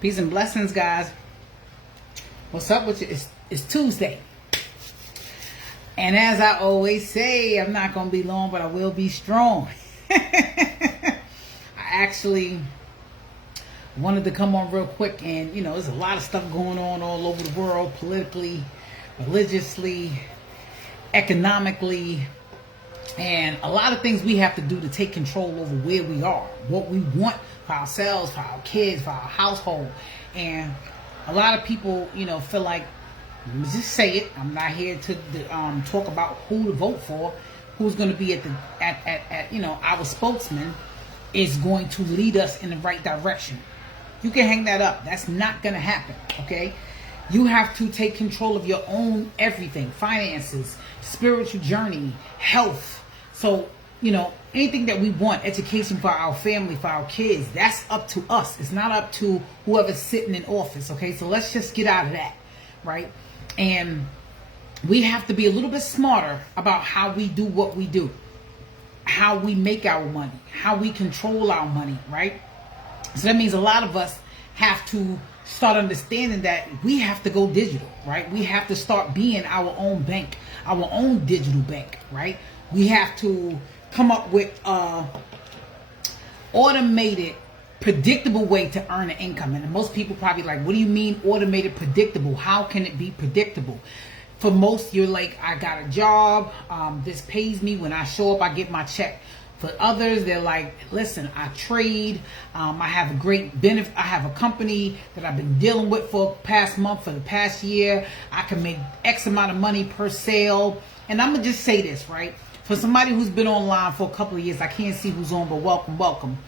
Peace and blessings, guys. What's up with you? It's Tuesday. And as I always say, I'm not going to be long, but I will be strong. I actually wanted to come on real quick, and there's a lot of stuff going on all over the world, politically, religiously, economically, and a lot of things we have to do to take control over where we are, what we want for ourselves, for our kids, for our household. And a lot of people, feel like, let me just say it, I'm not here to talk about who to vote for, who's going to be our spokesman is going to lead us in the right direction. You can hang that up. That's not going to happen, okay? You have to take control of your own everything, finances, spiritual journey, health. So, anything that we want, education for our family, for our kids, that's up to us. It's not up to whoever's sitting in office, okay? So let's just get out of that, right? And we have to be a little bit smarter about how we do what we do, how we make our money, how we control our money, right? So that means a lot of us have to start understanding that we have to go digital, right? We have to start being our own bank, our own digital bank, right? We have to come up with automated, predictable way to earn an income. And most people probably like, what do you mean automated, predictable? How can it be predictable? For most, you're like, I got a job. This pays me. When I show up, I get my check. For others, they're like, listen, I trade. I have a great benefit. I have a company that I've been dealing with for the past month, for the past year. I can make X amount of money per sale. And I'm going to just say this, right? For somebody who's been online for a couple of years, I can't see who's on, but welcome.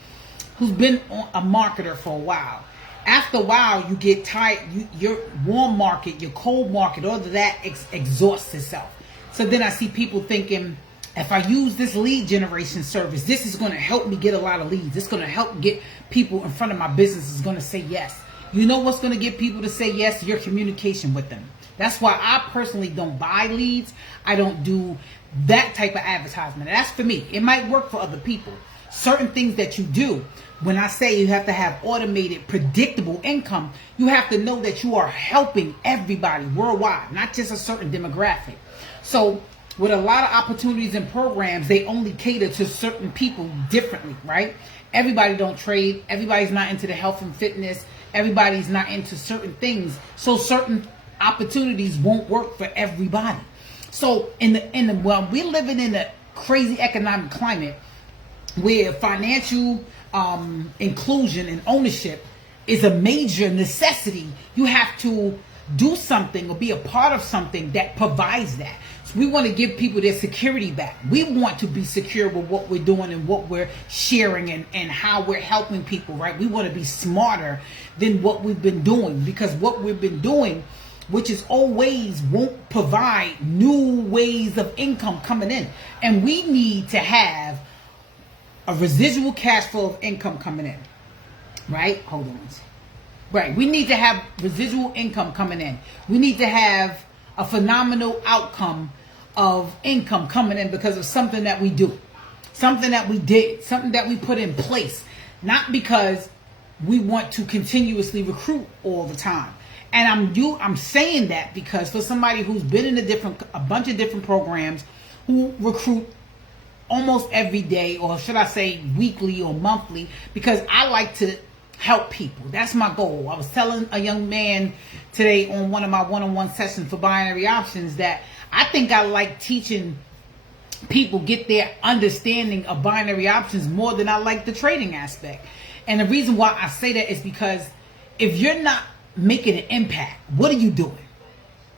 Who's been a marketer for a while. After a while, you get tired. Your warm market, your cold market, all of that exhausts itself. So then I see people thinking, if I use this lead generation service, this is going to help me get a lot of leads. It's going to help get people in front of my business is going to say yes. You know what's going to get people to say yes? Your communication with them. That's why I personally don't buy leads. I don't do that type of advertisement. That's for me. It might work for other people. Certain things that you do, when I say you have to have automated, predictable income, you have to know that you are helping everybody worldwide, not just a certain demographic. So with a lot of opportunities and programs, they only cater to certain people differently, right? Everybody don't trade. Everybody's not into the health and fitness. Everybody's not into certain things. So certain opportunities won't work for everybody. So while we're living in a crazy economic climate where financial inclusion and ownership is a major necessity, you have to do something or be a part of something that provides that. So we want to give people their security back. We want to be secure with what we're doing and what we're sharing and how we're helping people, right? We want to be smarter than what we've been doing, because what we've been doing, which is always, won't provide new ways of income coming in. And we need to have a residual cash flow of income coming in, right? Hold on. Right. We need to have residual income coming in. We need to have a phenomenal outcome of income coming in because of something that we do, something that we did, something that we put in place, not because we want to continuously recruit all the time. And I'm saying that because for somebody who's been in a bunch of different programs, who recruit almost every day, or should I say weekly or monthly, because I like to help people. That's my goal. I was telling a young man today on one of my one-on-one sessions for binary options that I think I like teaching people get their understanding of binary options more than I like the trading aspect. And the reason why I say that is because if you're not making an impact, what are you doing?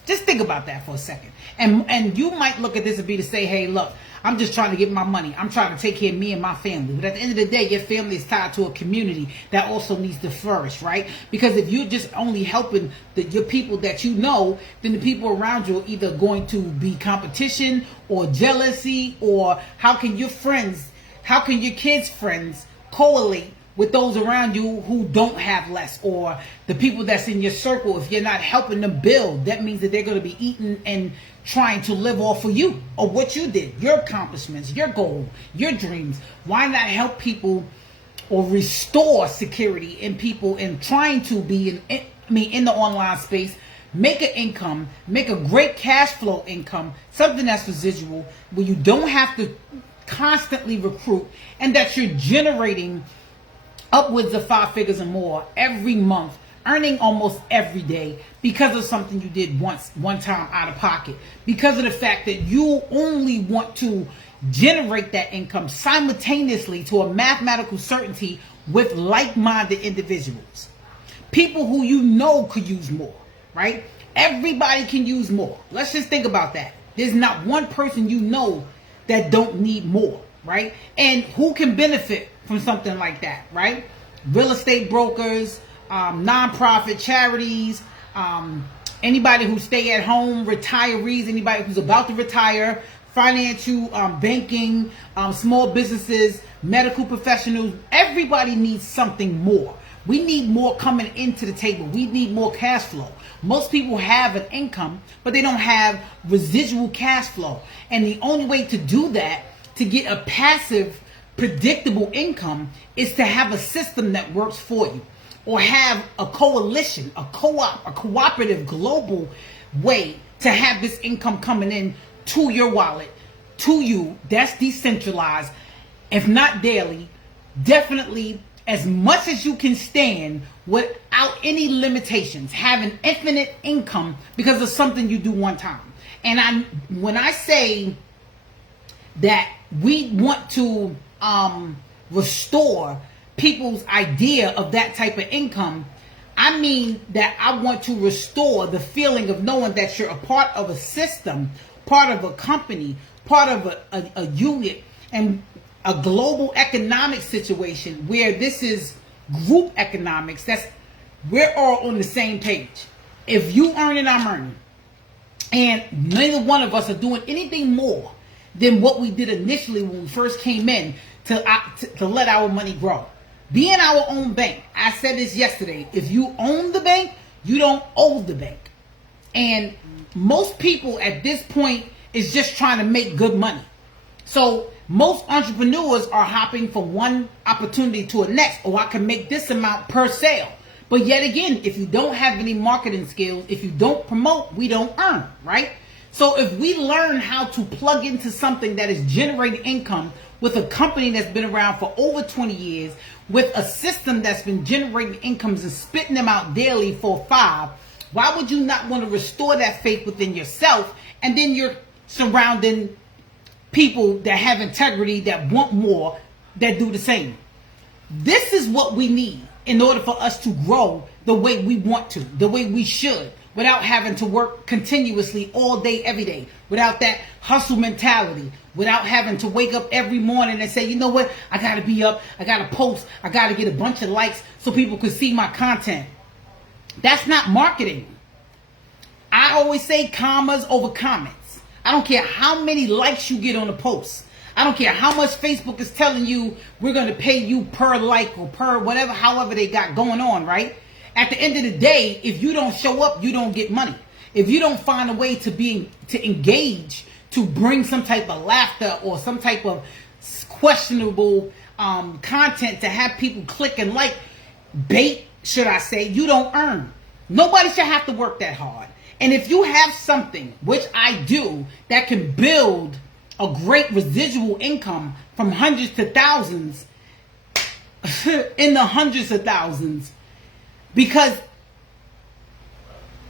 Just think about that for a second. And you might look at this and be to say, hey, look, I'm just trying to get my money. I'm trying to take care of me and my family. But at the end of the day, your family is tied to a community that also needs to flourish, right? Because if you're just only helping your people that you know, then the people around you are either going to be competition or jealousy, or how can your kids' friends correlate with those around you who don't have less, or the people that's in your circle? If you're not helping them build, that means that they're going to be eating and trying to live off of you or what you did, your accomplishments, your goal, your dreams. Why not help people or restore security in people and trying to be in the online space, make an income, make a great cash flow income, something that's residual, where you don't have to constantly recruit, and that you're generating upwards of 5 figures or more every month, earning almost every day because of something you did one time out of pocket, because of the fact that you only want to generate that income simultaneously to a mathematical certainty with like-minded individuals, people who you know could use more, right? Everybody can use more. Let's just think about that. There's not one person you know that don't need more, right? And who can benefit from something like that, right? Real estate brokers, nonprofit charities, anybody who stay at home, retirees, anybody who's about to retire, financial, banking, small businesses, medical professionals. Everybody needs something more. We need more coming into the table. We need more cash flow. Most people have an income, but they don't have residual cash flow. And the only way to do that, to get a passive, predictable income, is to have a system that works for you, or have a coalition, a co-op, a cooperative global way to have this income coming in to your wallet, to you, that's decentralized, if not daily, definitely as much as you can stand without any limitations, having infinite income because of something you do one time. And when I say that we want to restore people's idea of that type of income, I mean that I want to restore the feeling of knowing that you're a part of a system, part of a company, part of a unit, and a global economic situation where this is group economics. That's, we're all on the same page. If you earn it, I'm earning. And neither one of us are doing anything more than what we did initially when we first came in to let our money grow. Being our own bank. I said this yesterday. If you own the bank, you don't owe the bank. And most people at this point is just trying to make good money. So most entrepreneurs are hopping from one opportunity to the next. Oh, I can make this amount per sale. But yet again, if you don't have any marketing skills, if you don't promote, we don't earn, right? So if we learn how to plug into something that is generating income with a company that's been around for over 20 years, with a system that's been generating incomes and spitting them out daily for 5, why would you not want to restore that faith within yourself? And then you're surrounding people that have integrity, that want more, that do the same. This is what we need in order for us to grow the way we want to, the way we should, without having to work continuously all day, every day, without that hustle mentality, without having to wake up every morning and say, you know what, I got to be up, I got to post, I got to get a bunch of likes so people can see my content. That's not marketing. I always say commas over comments. I don't care how many likes you get on a post. I don't care how much Facebook is telling you we're going to pay you per like or per whatever, however they got going on, right? At the end of the day, if you don't show up, you don't get money. If you don't find a way to engage, to bring some type of laughter or some type of questionable content to have people click and like, bait, should I say, you don't earn. Nobody should have to work that hard. And if you have something, which I do, that can build a great residual income from hundreds to thousands, in the hundreds of thousands, because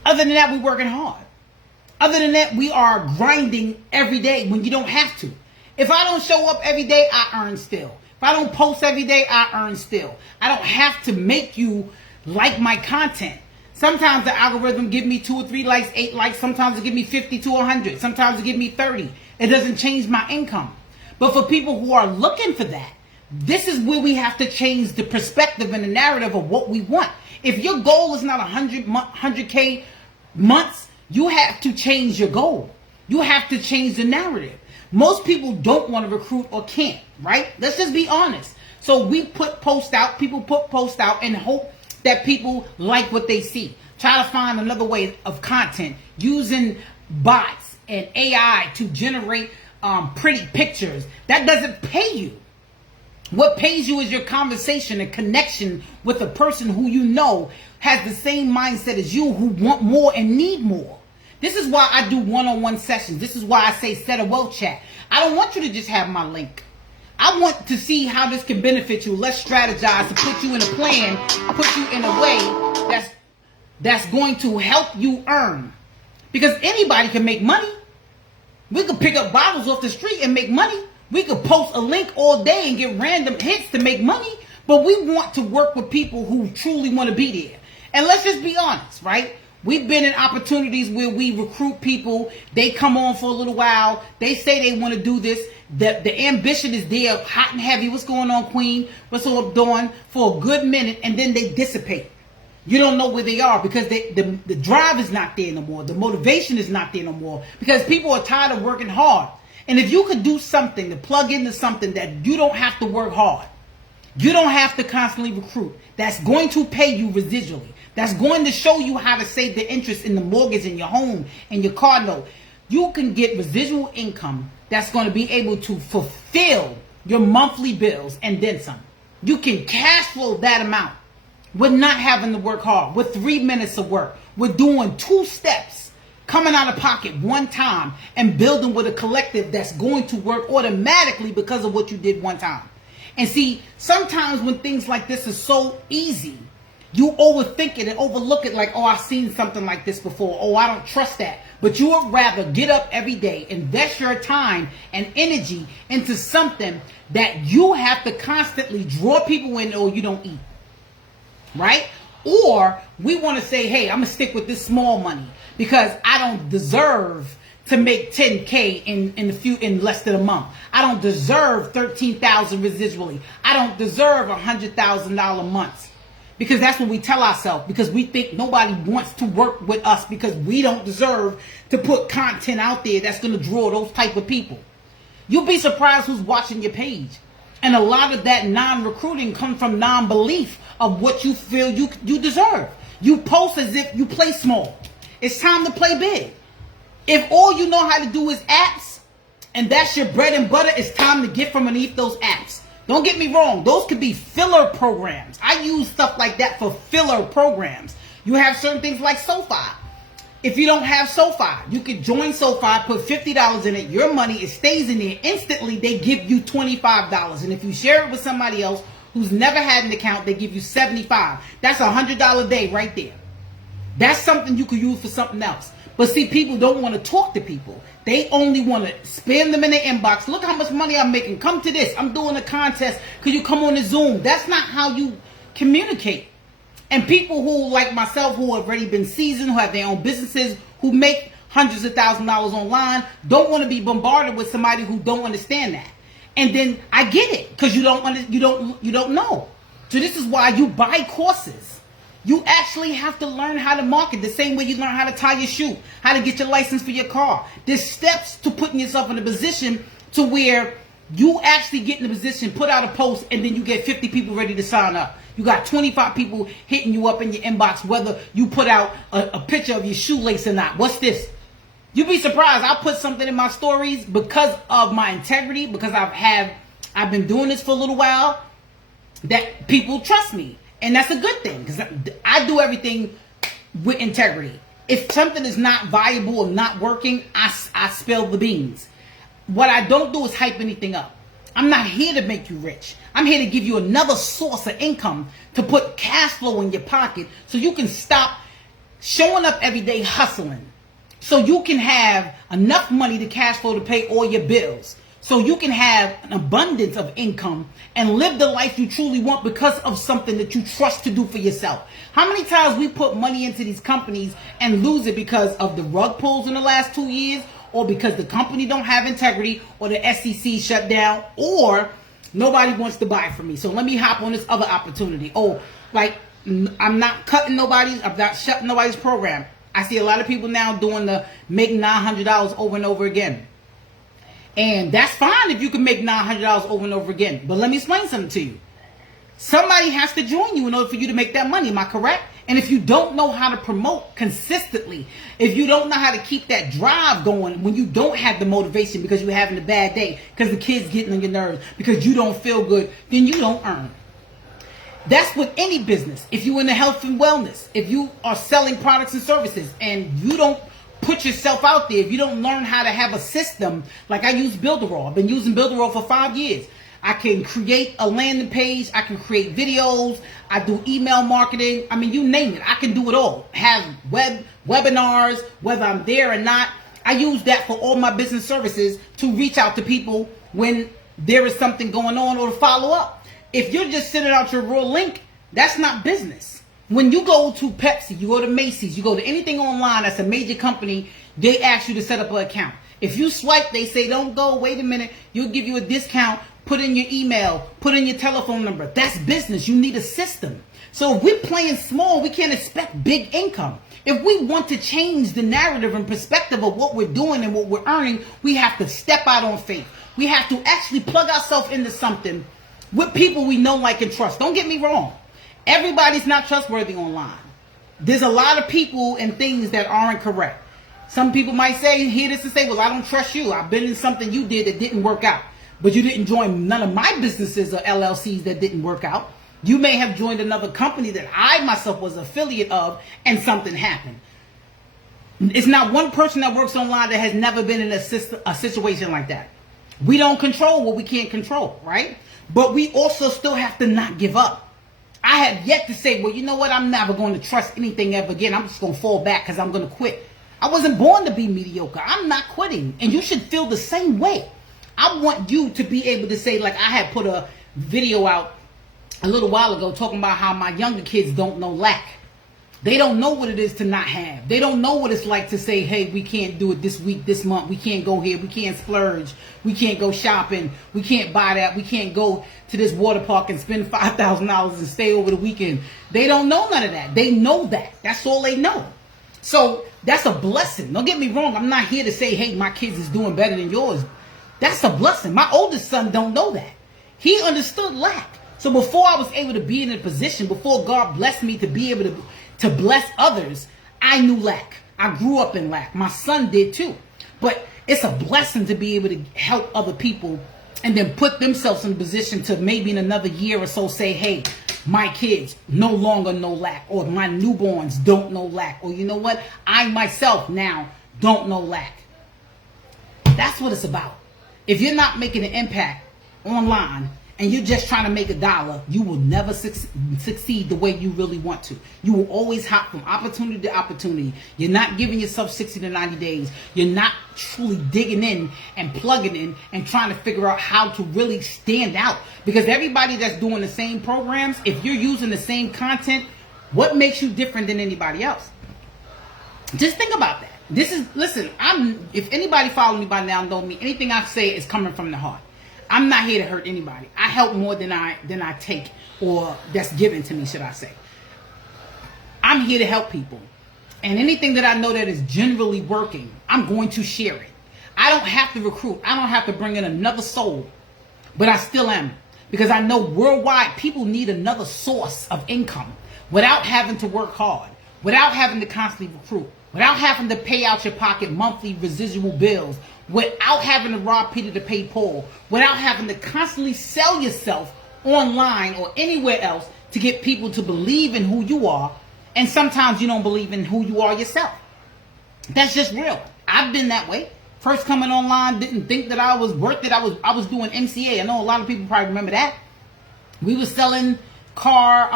other than that, we're working hard. Other than that, we are grinding every day when you don't have to. If I don't show up every day, I earn still. If I don't post every day, I earn still. I don't have to make you like my content. Sometimes the algorithm give me 2 or 3 likes, 8 likes. Sometimes it give me 50 to 100. Sometimes it give me 30. It doesn't change my income. But for people who are looking for that, this is where we have to change the perspective and the narrative of what we want. If your goal is not 100K months, you have to change your goal. You have to change the narrative. Most people don't want to recruit or can't, right? Let's just be honest. So we put posts out, people put posts out and hope that people like what they see. Try to find another way of content using bots and AI to generate pretty pictures. That doesn't pay you. What pays you is your conversation and connection with a person who you know has the same mindset as you, who want more and need more. This is why I do one-on-one sessions. This is why I say set a wealth chat. I don't want you to just have my link. I want to see how this can benefit you. Let's strategize to put you in a plan, put you in a way that's going to help you earn. Because anybody can make money. We could pick up bottles off the street and make money. We could post a link all day and get random hits to make money. But we want to work with people who truly want to be there. And let's just be honest, right? We've been in opportunities where we recruit people. They come on for a little while. They say they want to do this. The ambition is there, hot and heavy. What's going on, Queen? What's all doing for a good minute, and then they dissipate. You don't know where they are because the drive is not there no more. The motivation is not there no more because people are tired of working hard. And if you could do something to plug into something that you don't have to work hard, you don't have to constantly recruit, that's going to pay you residually, that's going to show you how to save the interest in the mortgage in your home and your car note, you can get residual income that's going to be able to fulfill your monthly bills and then some. You can cash flow that amount with not having to work hard, with 3 minutes of work, with doing 2 steps, coming out of pocket one time and building with a collective that's going to work automatically because of what you did one time. And see, sometimes when things like this is so easy, you overthink it and overlook it like, oh, I've seen something like this before. Oh, I don't trust that. But you would rather get up every day, invest your time and energy into something that you have to constantly draw people in or you don't eat. Right? Or we want to say, hey, I'm going to stick with this small money because I don't deserve to make 10K in less than a month. I don't deserve 13,000 residually. I don't deserve $100,000 months. Because that's what we tell ourselves. Because we think nobody wants to work with us because we don't deserve to put content out there that's going to draw those type of people. You'll be surprised who's watching your page. And a lot of that non-recruiting comes from non-belief of what you feel you deserve. You post as if you play small. It's time to play big. If all you know how to do is apps, and that's your bread and butter, it's time to get from underneath those apps. Don't get me wrong. Those could be filler programs. I use stuff like that for filler programs. You have certain things like SOFI. If you don't have SOFI, you could join SOFI, put $50 in it. Your money, it stays in there. Instantly, they give you $25. And if you share it with somebody else who's never had an account, they give you $75. That's a $100 day right there. That's something you could use for something else. But see, people don't want to talk to people. They only want to spam them in their inbox. Look how much money I'm making. Come to this. I'm doing a contest. Could you come on the Zoom? That's not how you communicate. And people who, like myself, who have already been seasoned, who have their own businesses, who make hundreds of thousands of dollars online, don't want to be bombarded with somebody who don't understand that. And then I get it because you don't know. So this is why you buy courses. You actually have to learn how to market the same way you learn how to tie your shoe, how to get your license for your car. There's steps to putting yourself in a position to where you actually get in a position, put out a post, and then you get 50 people ready to sign up. You got 25 people hitting you up in your inbox, whether you put out a picture of your shoelace or not. What's this? You'd be surprised. I put something in my stories because of my integrity, because I've been doing this for a little while, that people trust me. And that's a good thing because I do everything with integrity. If something is not viable or not working, I spill the beans. What I don't do is hype anything up. I'm not here to make you rich. I'm here to give you another source of income to put cash flow in your pocket so you can stop showing up every day hustling. So you can have enough money to cash flow to pay all your bills. So you can have an abundance of income and live the life you truly want because of something that you trust to do for yourself. How many times we put money into these companies and lose it because of the rug pulls in the last 2 years, or because the company don't have integrity, or the SEC shut down, or nobody wants to buy from me. So let me hop on this other opportunity. Oh, like I'm not cutting nobody's, I'm not shutting nobody's program. I see a lot of people now doing the make $900 over and over again. And that's fine if you can make $900 over and over again. But let me explain something to you. Somebody has to join you in order for you to make that money. Am I correct? And if you don't know how to promote consistently, if you don't know how to keep that drive going when you don't have the motivation because you're having a bad day, because the kid's getting on your nerves, because you don't feel good, then you don't earn. That's with any business. If you're in the health and wellness, if you are selling products and services and you don't put yourself out there, if you don't learn how to have a system, like I use Builderall. I've been using Builderall for 5 years. I can create a landing page. I can create videos. I do email marketing. I mean, you name it. I can do it all. Have webinars, whether I'm there or not. I use that for all my business services to reach out to people when there is something going on or to follow up. If you're just sending out your raw link, that's not business. When you go to Pepsi, you go to Macy's, you go to anything online that's a major company, they ask you to set up an account. If you swipe, they say, don't go, wait a minute, you'll give you a discount. Put in your email, put in your telephone number. That's business. You need a system. So if we're playing small, we can't expect big income. If we want to change the narrative and perspective of what we're doing and what we're earning, we have to step out on faith. We have to actually plug ourselves into something with people we know, like, and trust. Don't get me wrong. Everybody's not trustworthy online. There's a lot of people and things that aren't correct. Some people might hear this and say, well, I don't trust you. I've been in something you did that didn't work out. But you didn't join none of my businesses or LLCs that didn't work out. You may have joined another company that I myself was affiliate of and something happened. It's not one person that works online that has never been in a situation like that. We don't control what we can't control, right? But we also still have to not give up. I have yet to say, well, you know what? I'm never going to trust anything ever again. I'm just going to fall back because I'm going to quit. I wasn't born to be mediocre. I'm not quitting. And you should feel the same way. I want you to be able to say, like I had put a video out a little while ago talking about how my younger kids don't know lack. They don't know what it is to not have. They don't know what it's like to say, hey, we can't do it this week, this month. We can't go here. We can't splurge. We can't go shopping. We can't buy that. We can't go to this water park and spend $5,000 and stay over the weekend. They don't know none of that. They know that. That's all they know. So that's a blessing. Don't get me wrong. I'm not here to say, hey, my kids is doing better than yours. That's a blessing. My oldest son don't know that. He understood lack. So before I was able to be in a position, before God blessed me to be able to bless others, I knew lack. I grew up in lack. My son did too. But it's a blessing to be able to help other people and then put themselves in a position to maybe in another year or so say, hey, my kids no longer know lack, or my newborns don't know lack, or you know what? I myself now don't know lack. That's what it's about. If you're not making an impact online and you're just trying to make $1, you will never succeed the way you really want to. You will always hop from opportunity to opportunity. You're not giving yourself 60 to 90 days. You're not truly digging in and plugging in and trying to figure out how to really stand out. Because everybody that's doing the same programs, if you're using the same content, what makes you different than anybody else? Just think about that. Listen, if anybody follow me by now know me, anything I say is coming from the heart. I'm not here to hurt anybody. I help more than I take, or that's given to me, should I say. I'm here to help people. And anything that I know that is generally working, I'm going to share it. I don't have to recruit. I don't have to bring in another soul, but I still am. Because I know worldwide people need another source of income without having to work hard, without having to constantly recruit, without having to pay out your pocket monthly residual bills, without having to rob Peter to pay Paul, without having to constantly sell yourself online or anywhere else to get people to believe in who you are. And sometimes you don't believe in who you are yourself. That's just real. I've been that way. First coming online, didn't think that I was worth it. I was doing MCA. I know a lot of people probably remember that. We were selling car,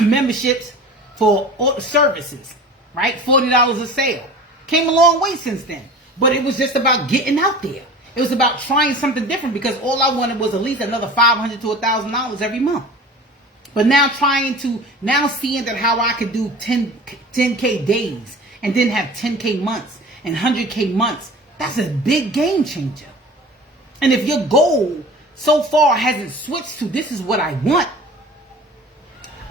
memberships for services, right? $40 a sale. Came a long way since then. But it was just about getting out there. It was about trying something different, because all I wanted was at least another $500 to $1,000 every month. But now seeing that how I could do 10K days and then have 10K months and 100K months, that's a big game changer. And if your goal so far hasn't switched to this is what I want,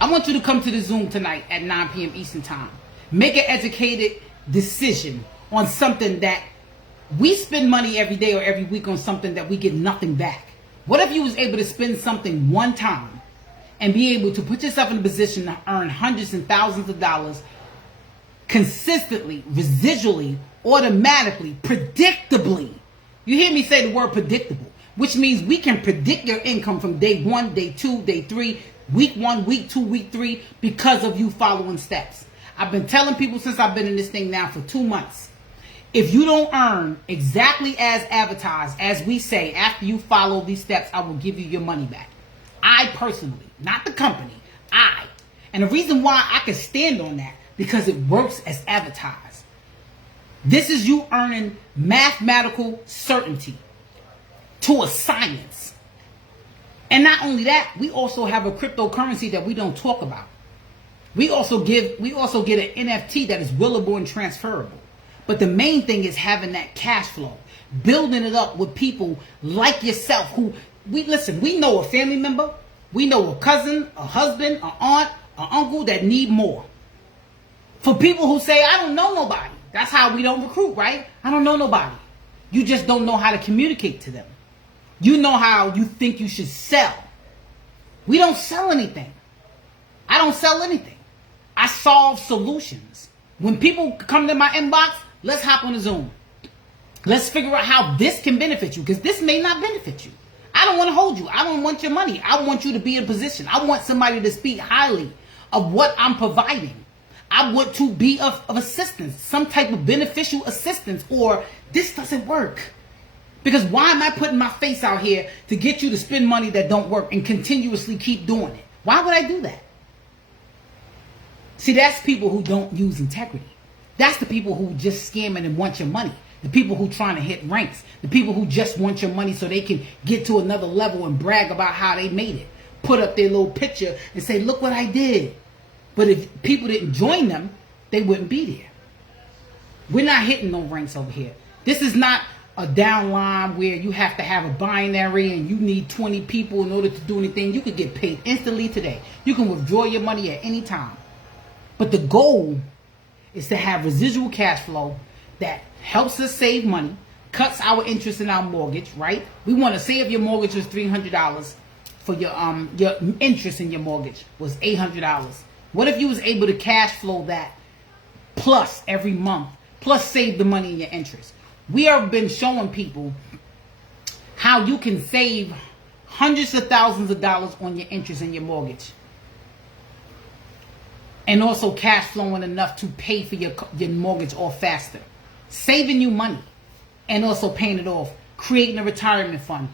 I want you to come to the Zoom tonight at 9 p.m. Eastern Time. Make an educated decision on something that we spend money every day or every week on something that we get nothing back. What if you was able to spend something one time and be able to put yourself in a position to earn hundreds and thousands of dollars consistently, residually, automatically, predictably. You hear me say the word predictable, which means we can predict your income from day 1, day 2, day 3, week 1, week 2, week 3, because of you following steps. I've been telling people since I've been in this thing now for 2 months, if you don't earn exactly as advertised, as we say, after you follow these steps, I will give you your money back. I personally, not the company, I. And the reason why I can stand on that, because it works as advertised. This is you earning mathematical certainty to a science. And not only that, we also have a cryptocurrency that we don't talk about. We also get an NFT that is willable and transferable. But the main thing is having that cash flow, building it up with people like yourself who, we know a family member, we know a cousin, a husband, an aunt, an uncle that need more. For people who say, I don't know nobody. That's how we don't recruit, right? I don't know nobody. You just don't know how to communicate to them. You know how you think you should sell. We don't sell anything. I don't sell anything. I solve solutions. When people come to my inbox, let's hop on a Zoom. Let's figure out how this can benefit you, because this may not benefit you. I don't want to hold you. I don't want your money. I want you to be in a position. I want somebody to speak highly of what I'm providing. I want to be of assistance, some type of beneficial assistance, or this doesn't work. Because why am I putting my face out here to get you to spend money that don't work and continuously keep doing it? Why would I do that? See, that's people who don't use integrity. That's the people who just scamming and want your money. The people who trying to hit ranks. The people who just want your money so they can get to another level and brag about how they made it. Put up their little picture and say, look what I did. But if people didn't join them, they wouldn't be there. We're not hitting no ranks over here. This is not a downline where you have to have a binary and you need 20 people in order to do anything. You could get paid instantly today. You can withdraw your money at any time. But the goal is to have residual cash flow that helps us save money, cuts our interest in our mortgage, right? We want to say if your mortgage was $300 for your interest in your mortgage was $800. What if you was able to cash flow that plus every month, plus save the money in your interest? We have been showing people how you can save hundreds of thousands of dollars on your interest in your mortgage. And also cash flowing enough to pay for your mortgage off faster. Saving you money. And also paying it off. Creating a retirement fund.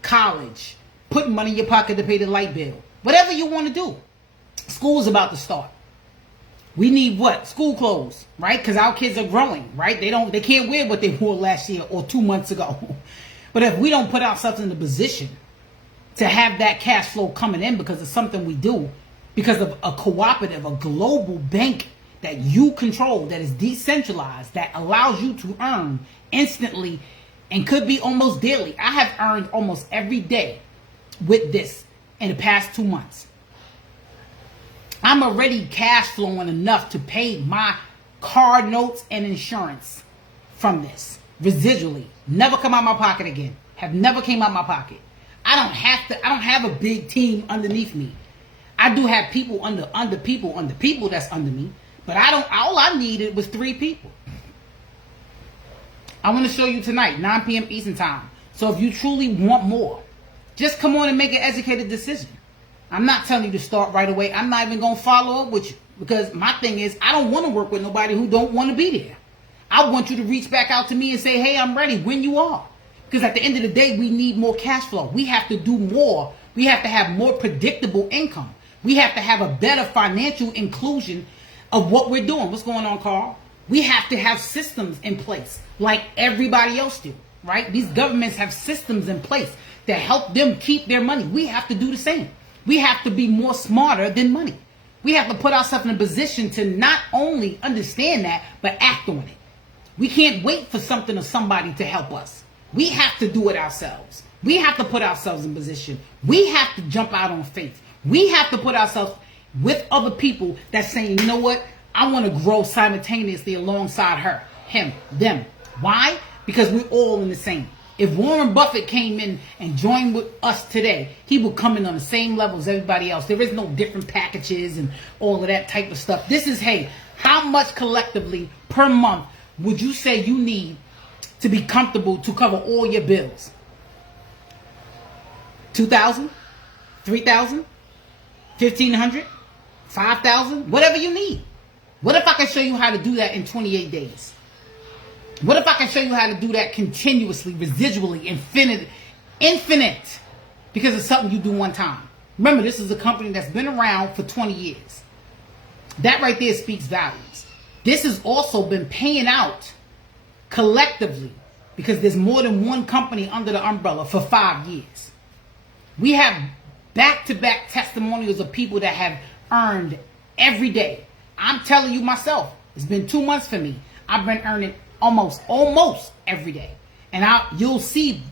College. Putting money in your pocket to pay the light bill. Whatever you want to do. School's about to start. We need what? School clothes, right? Because our kids are growing, right? They can't wear what they wore last year or 2 months ago. But if we don't put ourselves in the position to have that cash flow coming in because of something we do, because of a cooperative, a global bank that you control, that is decentralized, that allows you to earn instantly and could be almost daily. I have earned almost every day with this in the past 2 months. I'm already cash flowing enough to pay my car notes and insurance from this residually. Never come out my pocket again. Have never came out my pocket. I don't have a big team underneath me. I do have people under people that's under me, but all I needed was 3 people. I want to show you tonight, 9 p.m. Eastern time. So if you truly want more, just come on and make an educated decision. I'm not telling you to start right away. I'm not even going to follow up with you, because my thing is, I don't want to work with nobody who don't want to be there. I want you to reach back out to me and say, hey, I'm ready when you are. Because at the end of the day, we need more cash flow. We have to do more. We have to have more predictable income. We have to have a better financial inclusion of what we're doing. What's going on, Carl? We have to have systems in place like everybody else do, right? These governments have systems in place that help them keep their money. We have to do the same. We have to be more smarter than money. We have to put ourselves in a position to not only understand that, but act on it. We can't wait for something or somebody to help us. We have to do it ourselves. We have to put ourselves in position. We have to jump out on faith. We have to put ourselves with other people that's saying, you know what? I want to grow simultaneously alongside her, him, them. Why? Because we're all in the same. If Warren Buffett came in and joined with us today, he would come in on the same level as everybody else. There is no different packages and all of that type of stuff. This is, hey, how much collectively per month would you say you need to be comfortable to cover all your bills? $2,000, $3,000, $1,500, $5,000, whatever you need. What if I can show you how to do that in 28 days? What if I can show you how to do that continuously, residually, infinite, because it's something you do one time? Remember, this is a company that's been around for 20 years. That right there speaks volumes. This has also been paying out collectively because there's more than one company under the umbrella for 5 years. We have back-to-back testimonials of people that have earned every day. I'm telling you myself, it's been 2 months for me. I've been earning almost every day. And you'll see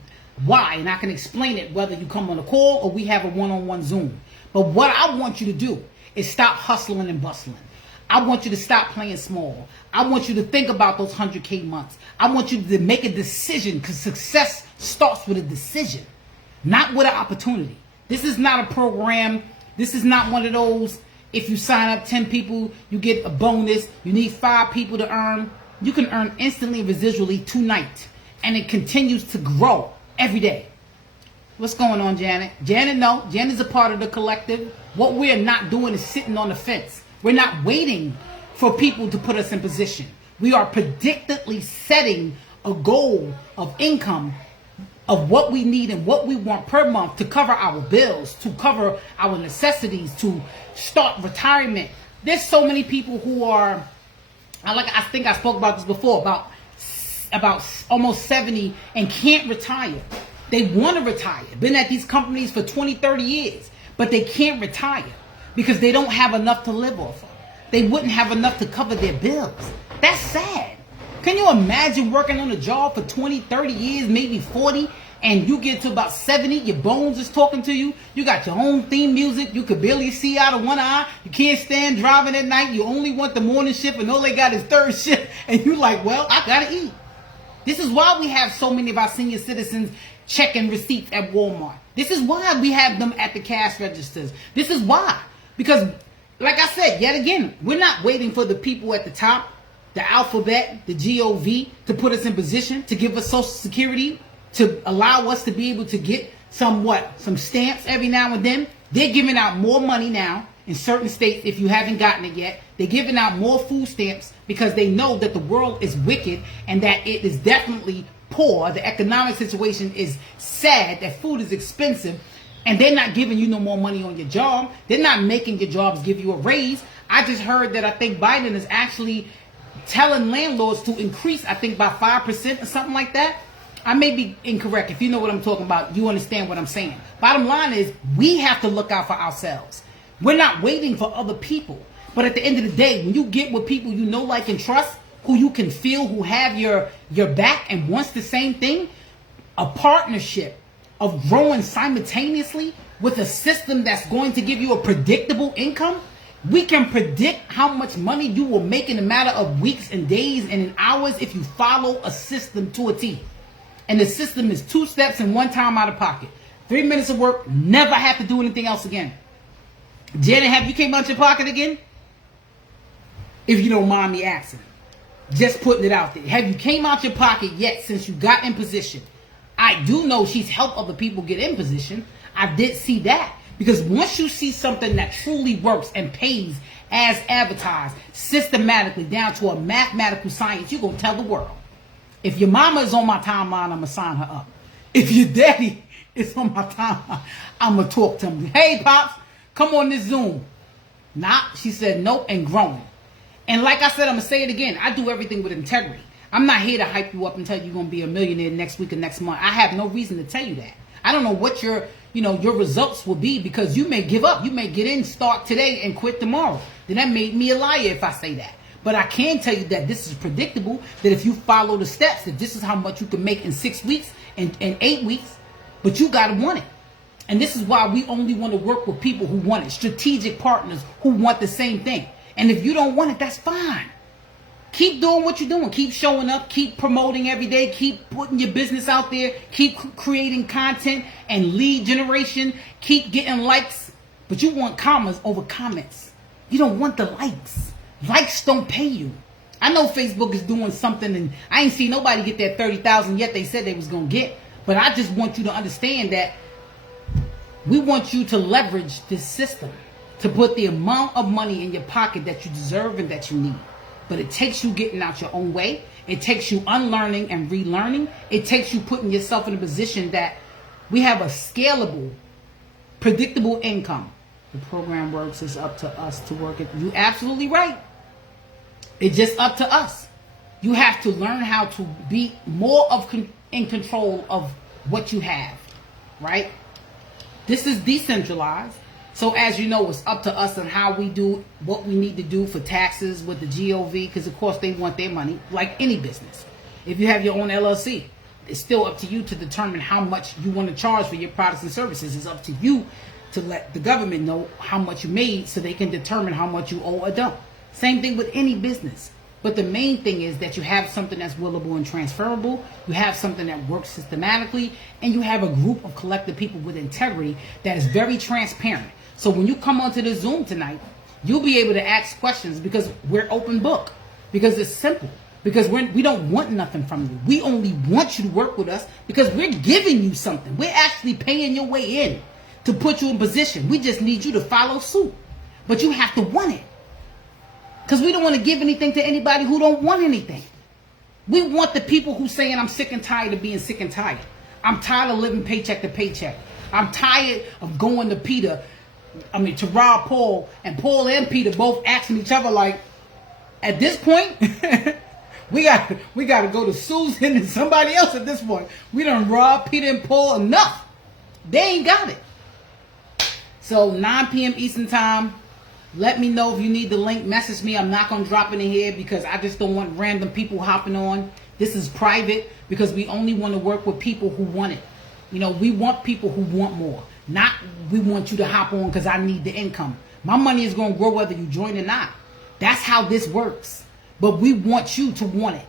why, and I can explain it whether you come on a call or we have a one-on-one Zoom. But what I want you to do is stop hustling and bustling. I want you to stop playing small. I want you to think about those 100K months. I want you to make a decision, because success starts with a decision, not with an opportunity. This is not a program. This is not one of those, if you sign up 10 people, you get a bonus. You need 5 people to earn. You can earn instantly and residually tonight. And it continues to grow every day. What's going on, Janet? Janet, no. Janet's a part of the collective. What we're not doing is sitting on the fence. We're not waiting for people to put us in position. We are predictably setting a goal of income of what we need and what we want per month to cover our bills, to cover our necessities, to start retirement. There's so many people who are, I think I spoke about this before, about almost 70 and can't retire. They want to retire. Been at these companies for 20, 30 years, but they can't retire because they don't have enough to live off of. They wouldn't have enough to cover their bills. That's sad. Can you imagine working on a job for 20, 30 years, maybe 40, and you get to about 70, your bones is talking to you, you got your own theme music, you could barely see out of one eye, you can't stand driving at night, you only want the morning shift, and all they got is third shift, and you like, well, I gotta eat. This is why we have so many of our senior citizens checking receipts at Walmart. This is why we have them at the cash registers. This is why. Because, like I said, yet again, we're not waiting for the people at the top, the alphabet, the GOV, to put us in position, to give us Social Security, to allow us to be able to get some stamps every now and then. They're giving out more money now in certain states. If you haven't gotten it yet, they're giving out more food stamps because they know that the world is wicked and that it is definitely poor. The economic situation is sad, that food is expensive, and they're not giving you no more money on your job. They're not making your jobs give you a raise. I just heard that I think Biden is actually telling landlords to increase, I think, by 5% or something like that. I may be incorrect. If you know what I'm talking about, you understand what I'm saying. Bottom line is, we have to look out for ourselves. We're not waiting for other people. But at the end of the day, when you get with people you know, like, and trust, who you can feel, who have your back and wants the same thing, a partnership of growing simultaneously with a system that's going to give you a predictable income, we can predict how much money you will make in a matter of weeks and days and in hours if you follow a system to a T. And the system is 2 steps and 1 time out of pocket. 3 minutes of work, never have to do anything else again. Janet, have you came out your pocket again? If you don't mind me asking. Just putting it out there. Have you came out your pocket yet since you got in position? I do know she's helped other people get in position. I did see that. Because once you see something that truly works and pays as advertised, systematically down to a mathematical science, you're going to tell the world. If your mama is on my timeline, I'm going to sign her up. If your daddy is on my timeline, I'm going to talk to him. Hey, Pops, come on this Zoom. Nah, she said no, and growing. And like I said, I'm going to say it again. I do everything with integrity. I'm not here to hype you up and tell you you're going to be a millionaire next week or next month. I have no reason to tell you that. I don't know what your results will be, because you may give up. You may get in, start today, and quit tomorrow. Then that made me a liar if I say that. But I can tell you that this is predictable, that if you follow the steps, that this is how much you can make in 6 weeks and 8 weeks, but you got to want it. And this is why we only want to work with people who want it, strategic partners who want the same thing. And if you don't want it, that's fine. keep doing what you're doing. Keep showing up. Keep promoting every day. Keep putting your business out there. Keep creating content and lead generation. Keep getting likes. But you want commas over comments. You don't want the likes. Likes don't pay you. I know Facebook is doing something, and I ain't seen nobody get that 30,000 yet. They said they was going to get. But I just want you to understand that we want you to leverage this system to put the amount of money in your pocket that you deserve and that you need. But it takes you getting out your own way. It takes you unlearning and relearning. It takes you putting yourself in a position that we have a scalable, predictable income. The program works. It's up to us to work it. You're absolutely right. It's just up to us. You have to learn how to be more in control of what you have, right? This is decentralized. So as you know, it's up to us on how we do what we need to do for taxes with the GOV, because of course they want their money like any business. If you have your own LLC, it's still up to you to determine how much you want to charge for your products and services. It's up to you to let the government know how much you made so they can determine how much you owe or don't. Same thing with any business. But the main thing is that you have something that's willable and transferable. You have something that works systematically. And you have a group of collective people with integrity that is very transparent. So when you come onto the Zoom tonight, you'll be able to ask questions because we're open book. Because it's simple. Because we don't want nothing from you. We only want you to work with us because we're giving you something. We're actually paying your way in to put you in position. We just need you to follow suit. But you have to want it. Because we don't want to give anything to anybody who don't want anything. We want the people who saying, I'm sick and tired of being sick and tired. I'm tired of living paycheck to paycheck. I'm tired of going to Rob Paul, and Paul and Peter both asking each other like, at this point, we got to go to Susan and somebody else at this point. We done robbed Peter and Paul enough. They ain't got it. So 9 p.m. Eastern Time. Let me know if you need the link. Message me. I'm not going to drop it in here because I just don't want random people hopping on. This is private because we only want to work with people who want it. You know, we want people who want more. Not we want you to hop on because I need the income. My money is going to grow whether you join or not. That's how this works. But we want you to want it.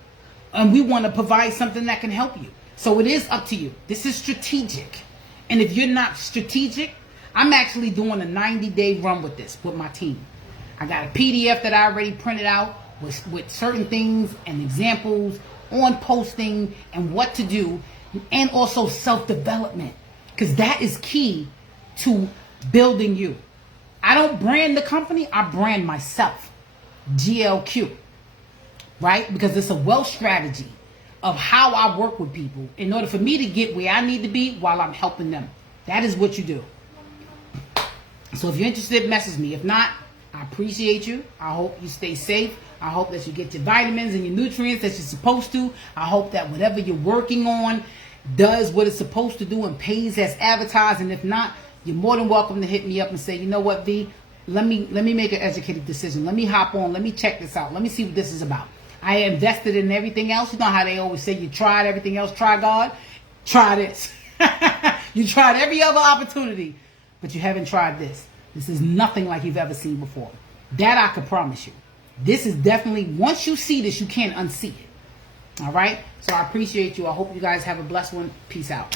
And we want to provide something that can help you. So it is up to you. This is strategic. And if you're not strategic, I'm actually doing a 90-day run with this with my team. I got a PDF that I already printed out with certain things and examples on posting and what to do, and also self-development, because that is key to building you. I don't brand the company, I brand myself, GLQ, right? Because it's a wealth strategy of how I work with people in order for me to get where I need to be while I'm helping them. That is what you do. So if you're interested, message me. If not, I appreciate you. I hope you stay safe. I hope that you get your vitamins and your nutrients that you're supposed to. I hope that whatever you're working on does what it's supposed to do and pays as advertised. And if not, you're more than welcome to hit me up and say, you know what, V, let me make an educated decision. Let me hop on. Let me check this out. Let me see what this is about. I invested in everything else. You know how they always say you tried everything else. Try God. Try this. You tried every other opportunity, but you haven't tried this. This is nothing like you've ever seen before. That I can promise you. This is definitely, once you see this, you can't unsee it. All right? So I appreciate you. I hope you guys have a blessed one. Peace out.